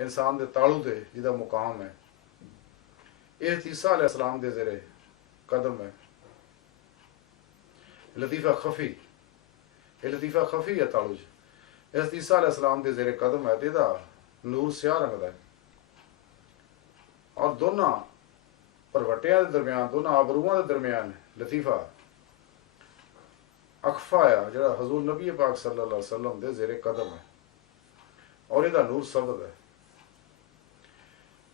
इंसान के तालू ते जिहदा मुकाम है, यह तीसा अलैहिस्सलाम दे ज़ेरे कदम है। लतीफ़ा खफी, ये लतीफ़ा खफी है तालू च। इस तीसा अलैहिस्सलाम दे ज़ेरे कदम है, तो नूर स्याह रंग दा है और दोनों परवटियां के दरम्यान, दोनों आबरूआं के दरम्यान लतीफ़ा अखफा है, जो हजूर नबी पाक सल्लल्लाहु अलैहि वसल्लम दे ज़ेरे कदम है और यदा नूर सबद है।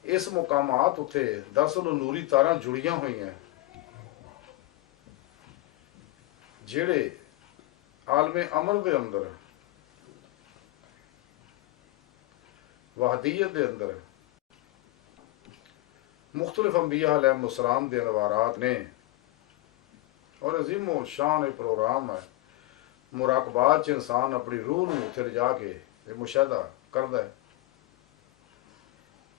इस मुकामात उत्ते दरअसल नूरी तारां जुड़ियां हुई हैं, जेड़े आलमे अमल के अंदर, वहदीयत के अंदर मुख्तलिफ अंबिया अलैहिस्सलाम दे अनवारात ने और अजीमो शान एक प्रोग्राम है। मुराकबात च इंसान अपनी रूह नूं उत्थे जाके मुशाहदा करदा है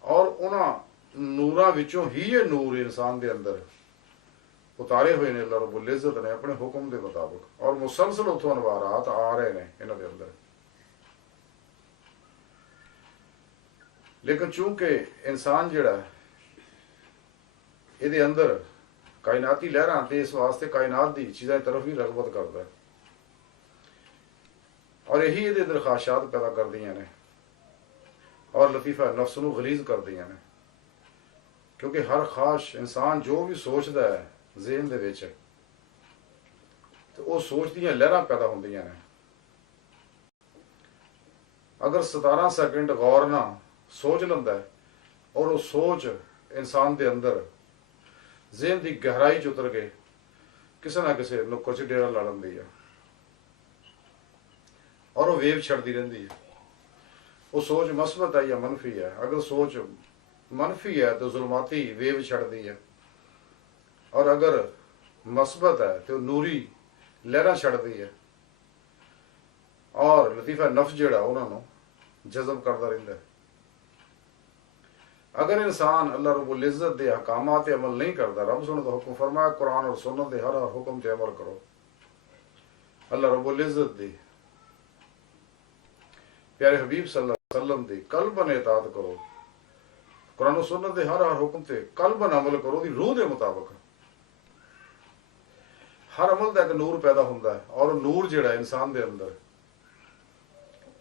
और उन्हां नूरां विचों ही ये नूर इंसान दे अंदर उतारे हुए ने अल्लाह रब्बुल इज़्ज़त ने अपने हुक्म के मुताबिक, और मुसलसल उत्थों अनवारात आ रहे हैं इन्हां दे अंदर। लेकिन चूंकि इंसान जिहड़ा इहदे अंदर कायनाती लहरां ते इस वास्ते कायनात दी चीज़ां तरफ भी रगबत करता है और यही ये अंदर ख्वाहिशात पैदा कर दियां ने और लतीफ़ा नफ्स नूं गलीज़ कर दियां ने। क्योंकि हर ख्वाहिश इंसान जो भी सोचता है ज़हन दे विच, तो वो सोच दियां लहरां पैदा होंदियां ने। अगर 17 सेकंड गौर ना सोच लैंदा है और वो सोच इंसान दे अंदर ज़हन की गहराई च उतर के किसी ना किसी नुक्कर च डेरा ला लैंदी है और वो वेव छड़ती रहती है। वो सोच मस्बत है या मनफी है? अगर सोच मनफी है तो जुल्माती वेव छड़ती है और अगर मस्बत है तो नूरी लहरा छड़ती है और लतीफ़ा नफ्स जिहड़ा उन्होंने जज़ब करता रहता है। अगर इंसान अल्लाह रब्बुल इज़्ज़त दे अहकामात ते अमल नहीं करता, रब सुने तो हुक्म फरमाया कुरान और सुन्नत दे हर हुक्म ते अमल करो। अल्लाह रब्बुल इज़्ज़त दी प्यारे हबीब सल्लल्लाहु अलैहि वसल्लम दी कल्बन इताअत करो, कुरान और सुन्नत दे हर हुक्म ते कल्बन अमल करो दी रूह दे मुताबिक। हर अमल दा एक नूर पैदा होंदा है और नूर जिहड़ा इंसान दे अंदर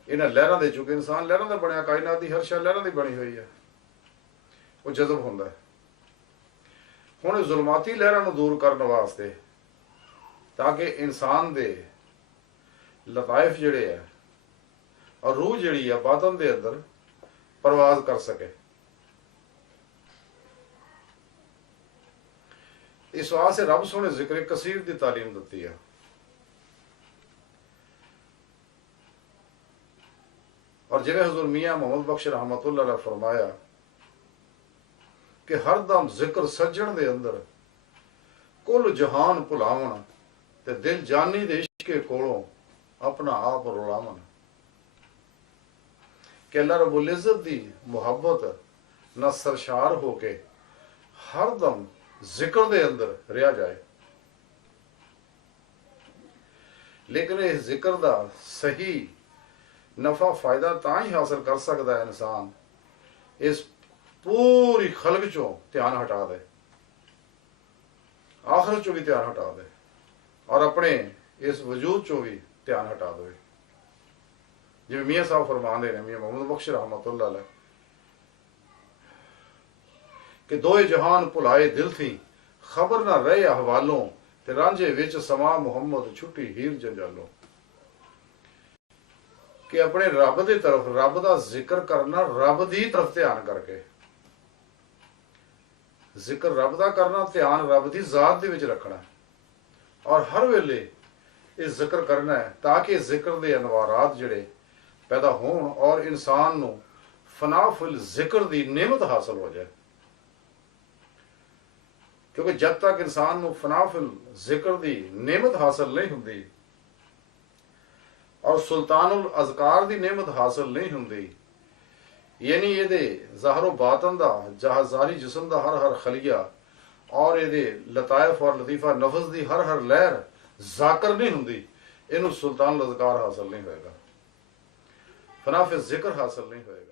इन्हां लहरां दे, चुके इंसान लहरां दा बनिया, कायनात दी हर शै लहरां दी बनी हुई है, वो जज़ब होंदा है। हुण जुल्माती लहरां नूं दूर करने वास्ते ताकि इंसान दे लताइफ जिहड़े है और रूह जिहड़ी है बातन दे अंदर परवाज कर सके, इस वास्ते रब सोने जिक्र कसीर की तालीम दी है। और जिवें हज़ूर मियाँ मोहम्मद बख्श रहमतुल्लाह अलैह फरमाया कि हरदम जिक्र सज्जण दे अंदर कुल जहान भुलावन ते दिल जानी दे इश्के कोलों अपना आप रुलावन। कि अल्लाह रब्बुल इज़्ज़त दी मुहब्बत ना सरशार होके हरदम जिक्र दे अंदर रहा जाए। लेकिन इस जिक्र दा सही नफा फायदा तां ही हासिल कर सकता है इंसान इस पूरी खलक चों ध्यान हटा दे, आखिरत चों भी ध्यान हटा दे और अपने इस वजूद चों भी ध्यान हटा दे। जिवें मियाँ साहब फरमांदे ने, मियाँ मोहम्मद बख्श रहमतुल्लाह अलैह, कि दोए जहान भुलाए दिल थी खबर ना रहे अहवालों ते रांझे विच समा मुहम्मद छुट्टी हीर जंजालों। कि अपने रब की तरफ, रब का जिक्र करना, रब की तरफ ध्यान करके, जिक्र रब का करना, ध्यान रब की जात दे विच रखना और हर वेले इस जिक्र करना है ताकि जिक्र के अनवारात जिहड़े पैदा होण और इंसान नूं फना फिल जिक्र की नेमत हासिल हो जाए। क्योंकि जब तक इंसान नूं फना फिल जिक्र की नेमत हासिल नहीं हुंदी और सुल्तानुल अज़कार की नेमत हासिल नहीं हुंदी, यानी ये ज़ाहरो बातन दा जहाजारी जिस्म दा हर हर खलिया और ये लताइफ और लतीफ़ा नफ्स की हर हर लहर जाकर नहीं हुंदी, इनू सुल्तानुल अज़कार हासिल नहीं होएगा, फना फिल जिक्र हासिल नहीं होएगा।